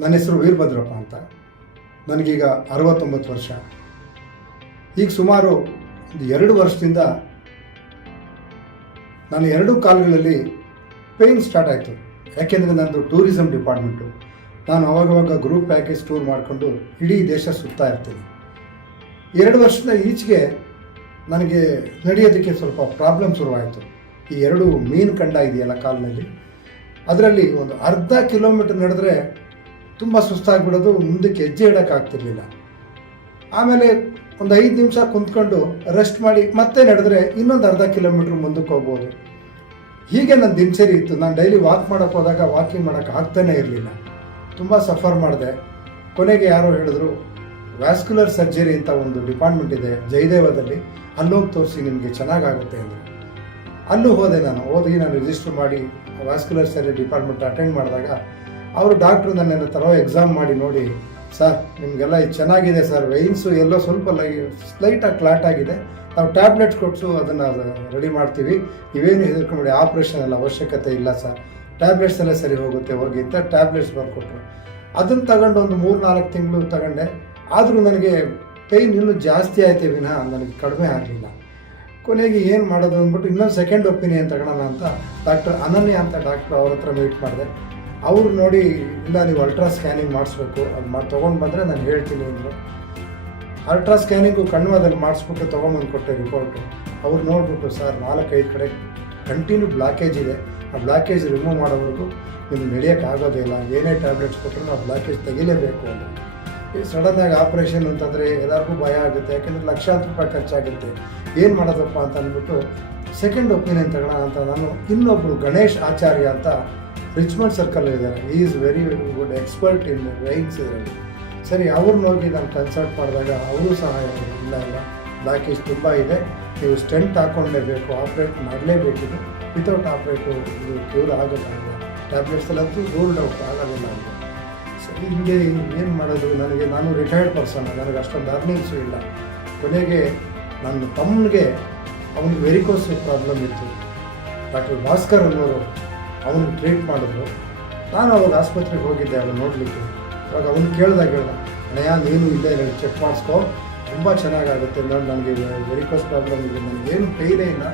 ನನ್ನ ಹೆಸರು ವೀರಭದ್ರಪ್ಪ ಅಂತ. ನನಗೀಗ 69 ವರ್ಷ. ಈಗ ಸುಮಾರು 2 ವರ್ಷದಿಂದ ನಾನು 2 ಕಾಲುಗಳಲ್ಲಿ ಪೇಯ್ನ್ ಸ್ಟಾರ್ಟ್ ಆಯಿತು. ಯಾಕೆಂದರೆ ನಂದು ಟೂರಿಸಮ್ ಡಿಪಾರ್ಟ್ಮೆಂಟು. ನಾನು ಅವಾಗವಾಗ ಗ್ರೂಪ್ ಪ್ಯಾಕೇಜ್ ಟೂರ್ ಮಾಡಿಕೊಂಡು ಇಡೀ ದೇಶ ಸುತ್ತಾ ಇರ್ತೀನಿ. 2 ವರ್ಷದ ಈಚೆಗೆ ನನಗೆ ನಡೆಯೋದಕ್ಕೆ ಸ್ವಲ್ಪ ಪ್ರಾಬ್ಲಮ್ ಶುರುವಾಯಿತು. ಈ 2 ಮೀನು ಕಂಡ ಇದೆಯಲ್ಲ ಕಾಲಿನಲ್ಲಿ, ಅದರಲ್ಲಿ ಒಂದು ಅರ್ಧ ಕಿಲೋಮೀಟರ್ ನಡೆದ್ರೆ ತುಂಬ ಸುಸ್ತಾಗ್ಬಿಡೋದು, ಮುಂದಕ್ಕೆ ಹೆಜ್ಜೆ ಇಡೋಕ್ಕಾಗ್ತಿರ್ಲಿಲ್ಲ. ಆಮೇಲೆ ಒಂದು 5 ನಿಮಿಷ ಕುಂತ್ಕೊಂಡು ರೆಸ್ಟ್ ಮಾಡಿ ಮತ್ತೆ ನಡೆದ್ರೆ ಇನ್ನೊಂದು ಅರ್ಧ ಕಿಲೋಮೀಟ್ರ್ ಮುಂದಕ್ಕೆ ಹೋಗ್ಬೋದು. ಹೀಗೆ ನನ್ನ ದಿನಚರಿ ಇತ್ತು. ನಾನು ಡೈಲಿ ವಾಕ್ ಮಾಡೋಕ್ಕೆ ಹೋದಾಗ ವಾಕಿಂಗ್ ಮಾಡೋಕ್ಕೆ ಆಗ್ತಾನೇ ಇರಲಿಲ್ಲ. ತುಂಬ ಸಫರ್ ಮಾಡಿದೆ. ಕೊನೆಗೆ ಯಾರೋ ಹೇಳಿದ್ರು, ವ್ಯಾಸ್ಕ್ಯುಲರ್ ಸರ್ಜರಿ ಅಂತ ಒಂದು ಡಿಪಾರ್ಟ್ಮೆಂಟ್ ಇದೆ ಜಯದೇವದಲ್ಲಿ, ಅಲ್ಲೋಗಿ ತೋರಿಸಿ, ನಿಮಗೆ ಚೆನ್ನಾಗಾಗುತ್ತೆ ಅಂದರು. ಅಲ್ಲೂ ಹೋದೆ. ನಾನು ರಿಜಿಸ್ಟರ್ ಮಾಡಿ ವ್ಯಾಸ್ಕ್ಯುಲರ್ ಸರ್ಜರಿ ಡಿಪಾರ್ಟ್ಮೆಂಟ್ ಅಟೆಂಡ್ ಮಾಡಿದಾಗ ಅವರು ಡಾಕ್ಟ್ರು ನನ್ನೆಲ್ಲ ಥರ ಎಕ್ಸಾಮ್ ಮಾಡಿ ನೋಡಿ, ಸರ್ ನಿಮಗೆಲ್ಲ ಇದು ಚೆನ್ನಾಗಿದೆ ಸರ್, ವೆಯಿನ್ಸು ಎಲ್ಲೋ ಸ್ವಲ್ಪ ಸ್ಲೈಟಾಗಿ ಕ್ಲಾಟ್ ಆಗಿದೆ, ನಾವು ಟ್ಯಾಬ್ಲೆಟ್ಸ್ ಕೊಟ್ಟು ಅದನ್ನು ರೆಡಿ ಮಾಡ್ತೀವಿ, ನೀವೇನು ಹೆದರ್ಕೊಂಬಿಡಿ, ಆಪ್ರೇಷನ್ ಎಲ್ಲ ಅವಶ್ಯಕತೆ ಇಲ್ಲ ಸರ್, ಟ್ಯಾಬ್ಲೆಟ್ಸ್ ಎಲ್ಲ ಸರಿ ಹೋಗುತ್ತೆ, ಹೋಗಿ ಅಂತ ಟ್ಯಾಬ್ಲೆಟ್ಸ್ ಬರ್ಕೊಟ್ರು. ಅದನ್ನು ತಗೊಂಡು ಒಂದು 3-4 ತಿಂಗಳು ತಗೊಂಡೆ. ಆದರೂ ನನಗೆ ಪೇಯ್ನ್ ಇನ್ನೂ ಜಾಸ್ತಿ ಆಯ್ತೇ ವಿನಃ ನನಗೆ ಕಡಿಮೆ ಆಗಲಿಲ್ಲ. ಕೊನೆಗೆ ಏನು ಮಾಡೋದು ಅಂದ್ಬಿಟ್ಟು ಇನ್ನೊಂದು ಸೆಕೆಂಡ್ ಒಪಿನಿಯನ್ ತಗೊಳ್ಳೋಣ ಅಂತ ಡಾಕ್ಟರ್ ಅನನ್ಯ ಅಂತ ಡಾಕ್ಟ್ರು ಅವ್ರ ಹತ್ರ ಮೀಟ್ ಮಾಡಿದೆ. ಅವರು ನೋಡಿ, ಇಲ್ಲ ನೀವು ಅಲ್ಟ್ರಾ ಸ್ಕ್ಯಾನಿಂಗ್ ಮಾಡಿಸ್ಬೇಕು, ಅದು ತೊಗೊಂಡು ಬಂದರೆ ನಾನು ಹೇಳ್ತೀನಿ ಅಂದರು. ಅಲ್ಟ್ರಾ ಸ್ಕ್ಯಾನಿಂಗು ಕಣ್ವಾದಲ್ಲಿ ಮಾಡಿಸ್ಬಿಟ್ಟು ತೊಗೊಂಬಂದು ಕೊಟ್ಟೆ ರಿಪೋರ್ಟು. ಅವ್ರು ನೋಡಿಬಿಟ್ಟು, ಸರ್ 4-5 ಕಡೆ ಕಂಟಿನ್ಯೂ ಬ್ಲಾಕೇಜ್ ಇದೆ, ಆ ಬ್ಲಾಕೇಜ್ ರಿಮೂವ್ ಮಾಡೋವರೆಗೂ ನಿಮ್ಗೆ ನಡೆಯೋಕ್ಕಾಗೋದೇ ಇಲ್ಲ, ಏನೇ ಟ್ಯಾಬ್ಲೆಟ್ಸ್ ಕೊಟ್ಟರು ಆ ಬ್ಲಾಕೇಜ್ ತೆಗಿಲೇಬೇಕು ಅಂತ. ಸಡನ್ನಾಗಿ ಆಪ್ರೇಷನ್ ಅಂತಂದರೆ ಎಲ್ಲರಿಗೂ ಭಯ ಆಗುತ್ತೆ, ಯಾಕೆಂದರೆ ಲಕ್ಷಾಂತರ ರೂಪಾಯಿ ಖರ್ಚಾಗುತ್ತೆ, ಏನು ಮಾಡೋದಪ್ಪ ಅಂತ ಅಂದ್ಬಿಟ್ಟು ಸೆಕೆಂಡ್ ಒಪಿನಿಯನ್ ತಗೊಳ್ಳೋಣ ಅಂತ ನಾನು ಇನ್ನೊಬ್ಬರು ಗಣೇಶ್ ಆಚಾರ್ಯ ಅಂತ ರಿಚ್ಮಂಡ್ ಸರ್ಕಲ್ ಇದ್ದಾರೆ. ಈ is very good expert in veins ಇದರಲ್ಲಿ. ಸರಿ, ಅವ್ರನ್ನ ಹೋಗಿ ನಾನು ಕನ್ಸಲ್ಟ್ ಮಾಡಿದಾಗ ಅವರು ಸಹಾಯ ಇಲ್ಲ ಬ್ಲಾಕೇಜ್ ತುಂಬ ಇದೆ, ನೀವು ಸ್ಟೆಂಟ್ ಹಾಕ್ಕೊಳ್ಳೇಬೇಕು, ಆಪ್ರೇಟ್ ಮಾಡಲೇಬೇಕಿದೆ, ವಿತೌಟ್ ಆಪ್ರೇಟು ಇದು ಕ್ಯೂರ್ ಆಗೋಕ್ಕಾಗಲ್ಲ, ಟ್ಯಾಬ್ಲೆಟ್ಸ್ ಎಲ್ಲಂತೂ ರೂಲ್ಡ್ ಔಟ್ ಆಗೋದಿಲ್ಲ ಅಂತ. ಸರಿ, ಹಿಂಗೆ ಏನು ಮಾಡೋದು, ನಾನು ರಿಟೈರ್ಡ್ ಪರ್ಸನ್, ನನಗೆ ಅಷ್ಟೊಂದು ಅರ್ನಿಂಗ್ಸು ಇಲ್ಲ. ಕೊನೆಗೆ ನನ್ನ ತಮ್ಮನಿಗೆ ಅವನಿಗೆ ವೆರಿಕೋಸ್ ಪ್ರಾಬ್ಲಮ್ ಇತ್ತು. ಡಾಕ್ಟರ್ ಭಾಸ್ಕರ್ ಅನ್ನೋರು ಅವನಿಗೆ ಟ್ರೀಟ್ ಮಾಡಿದ್ರು. ನಾನು ಅವಾಗ ಆಸ್ಪತ್ರೆಗೆ ಹೋಗಿದ್ದೆ ಅವನು ನೋಡಲಿಕ್ಕೆ. ಅವಾಗ ಅವನು ಕೇಳಿದಾಗ ಅಣ್ಣಯ್ಯ, ನೀನು ಇಲ್ಲೇ ಚೆಕ್ ಮಾಡಿಸ್ಕೊ, ತುಂಬ ಚೆನ್ನಾಗಾಗುತ್ತೆ ನೋಡಿ, ನನಗೆ ವೆರಿಕೋಸ್ ಪ್ರಾಬ್ಲಮ್ ಇದೆ, ನನಗೇನು ಪೇಯ್ನೇ ಇಲ್ಲ,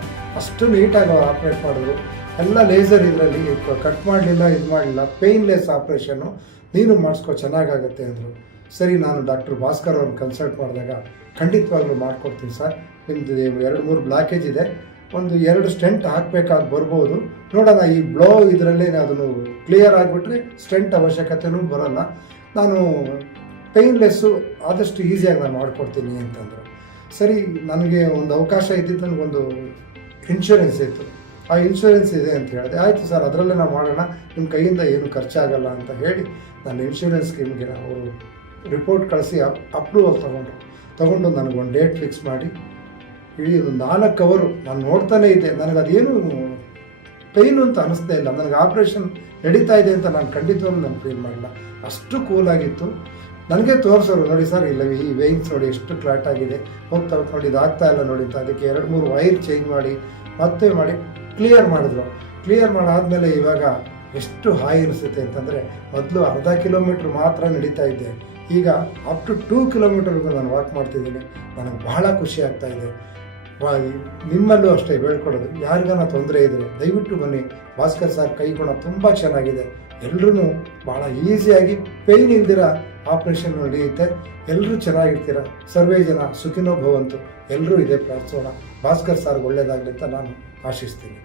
ಅಷ್ಟು ನೀಟಾಗಿ ಅವ್ರು ಆಪ್ರೇಟ್ ಮಾಡಿದ್ರು. ಎಲ್ಲ ಲೇಸರ್ ಇದರಲ್ಲಿ ಕಟ್ ಮಾಡಲಿಲ್ಲ, ಇದು ಮಾಡಲಿಲ್ಲ, ಪೇಯ್ನ್ಲೆಸ್ ಆಪ್ರೇಷನ್ನು, ನೀನು ಮಾಡಿಸ್ಕೊ, ಚೆನ್ನಾಗಾಗುತ್ತೆ ಅಂದರು. ಸರಿ, ನಾನು ಡಾಕ್ಟರ್ ಭಾಸ್ಕರ್ ಅವ್ರನ್ನ ಕನ್ಸಲ್ಟ್ ಮಾಡಿದಾಗ, ಖಂಡಿತವಾಗ್ಲೂ ಮಾಡಿಕೊಡ್ತೀನಿ ಸರ್, ನಿಮ್ಮದು 2-3 ಬ್ಲಾಕೇಜ್ ಇದೆ, ಒಂದು 2 ಸ್ಟೆಂಟ್ ಹಾಕಬೇಕಾಗಿ ಬರ್ಬೋದು, ನೋಡೋಣ, ಈ ಬ್ಲೋ ಇದರಲ್ಲೇ ಅದನ್ನು ಕ್ಲಿಯರ್ ಆಗಿಬಿಟ್ರೆ ಸ್ಟೆಂಟ್ ಅವಶ್ಯಕತೆಯೂ ಬರೋಲ್ಲ, ನಾನು ಪೇಯ್ನ್ಲೆಸ್ಸು ಆದಷ್ಟು ಈಸಿಯಾಗಿ ನಾನು ಮಾಡಿಕೊಡ್ತೀನಿ ಅಂತಂದರು. ಸರಿ, ನನಗೆ ಒಂದು ಅವಕಾಶ ಇದ್ದಿದ್ದು, ನನಗೊಂದು ಇನ್ಶೂರೆನ್ಸ್ ಇತ್ತು, ಆ ಇನ್ಶೂರೆನ್ಸ್ ಇದೆ ಅಂತ ಹೇಳಿದೆ. ಆಯಿತು ಸರ್, ಅದರಲ್ಲೇ ನಾವು ಮಾಡೋಣ, ನಿಮ್ಮ ಕೈಯಿಂದ ಏನು ಖರ್ಚಾಗಲ್ಲ ಅಂತ ಹೇಳಿ ನಾನು ಇನ್ಶೂರೆನ್ಸ್ ಸ್ಕೀಮ್ಗೆ ಅವರು ರಿಪೋರ್ಟ್ ಕಳಿಸಿ ಅಪ್ರೂವಲ್ ತೊಗೊಂಡು ನನಗೊಂದು ಡೇಟ್ ಫಿಕ್ಸ್ ಮಾಡಿ ಇಡೀ 4 ಅವರು ನಾನು ನೋಡ್ತಾನೇ ಇದ್ದೆ. ನನಗೆ ಅದೇನು ಪೇಯ್ನು ಅಂತ ಅನ್ನಿಸ್ತಾ ಇಲ್ಲ, ನನಗೆ ಆಪ್ರೇಷನ್ ನಡೀತಾ ಇದೆ ಅಂತ ನಾನು ಖಂಡಿತವಾಗ್ಲೂ ನಾನು ಫೀಲ್ ಮಾಡಿಲ್ಲ, ಅಷ್ಟು ಕೂಲಾಗಿತ್ತು. ನನಗೆ ತೋರಿಸೋರು, ನೋಡಿ ಸರ್, ಇಲ್ಲ ಈ ವೆಯಿನ್ಸ್ ನೋಡಿ ಎಷ್ಟು ಕ್ಲಾಟ್ ಆಗಿದೆ, ಹೋಗ್ತಾ ನೋಡಿ ಇದು ಆಗ್ತಾ ಇಲ್ಲ ನೋಡಿ ಅಂತ. ಅದಕ್ಕೆ 2-3 ವೈರ್ ಚೇಂಜ್ ಮಾಡಿ ಮತ್ತೆ ಮಾಡಿ ಕ್ಲಿಯರ್ ಮಾಡಿದ್ರು. ಕ್ಲಿಯರ್ ಮಾಡಾದಮೇಲೆ ಇವಾಗ ಎಷ್ಟು ಹಾಯಿ ಅನಿಸುತ್ತೆ ಅಂತಂದರೆ, ಮೊದಲು ಅರ್ಧ ಕಿಲೋಮೀಟ್ರ್ ಮಾತ್ರ ನಡೀತಾ ಇದ್ದೆ, ಈಗ ಅಪ್ ಟು 2 ಕಿಲೋಮೀಟರ್ವರೆಗೂ ನಾನು ವಾಕ್ ಮಾಡ್ತಿದ್ದೀನಿ. ನನಗೆ ಬಹಳ ಖುಷಿ ಆಗ್ತಾ ಇದೆ. ನಿಮ್ಮಲ್ಲೂ ಅಷ್ಟೇ ಬೇಡ್ಕೊಳ್ಳೋದು, ಯಾರಿಗಾನ ತೊಂದರೆ ಇದ್ದರೆ ದಯವಿಟ್ಟು ಬನ್ನಿ, ಭಾಸ್ಕರ್ ಸರ್ ಕೈಗುಣ ತುಂಬ ಚೆನ್ನಾಗಿದೆ, ಎಲ್ಲರೂ ಭಾಳ ಈಸಿಯಾಗಿ ಪೇಯ್ನ್ ಇಲ್ದಿರ ಆಪ್ರೇಷನ್ ನಡೆಯುತ್ತೆ, ಎಲ್ಲರೂ ಚೆನ್ನಾಗಿರ್ತೀರ, ಸರ್ವೇ ಜನ ಸುಖಿನೋ ಭವಂತು, ಎಲ್ಲರೂ ಇದೇ ಪ್ರಾರ್ಥಿಸೋಣ, ಭಾಸ್ಕರ್ ಸರ್ಗೆ ಒಳ್ಳೆಯದಾಗಲಿ ಅಂತ ನಾನು ಆಶಿಸ್ತೀನಿ.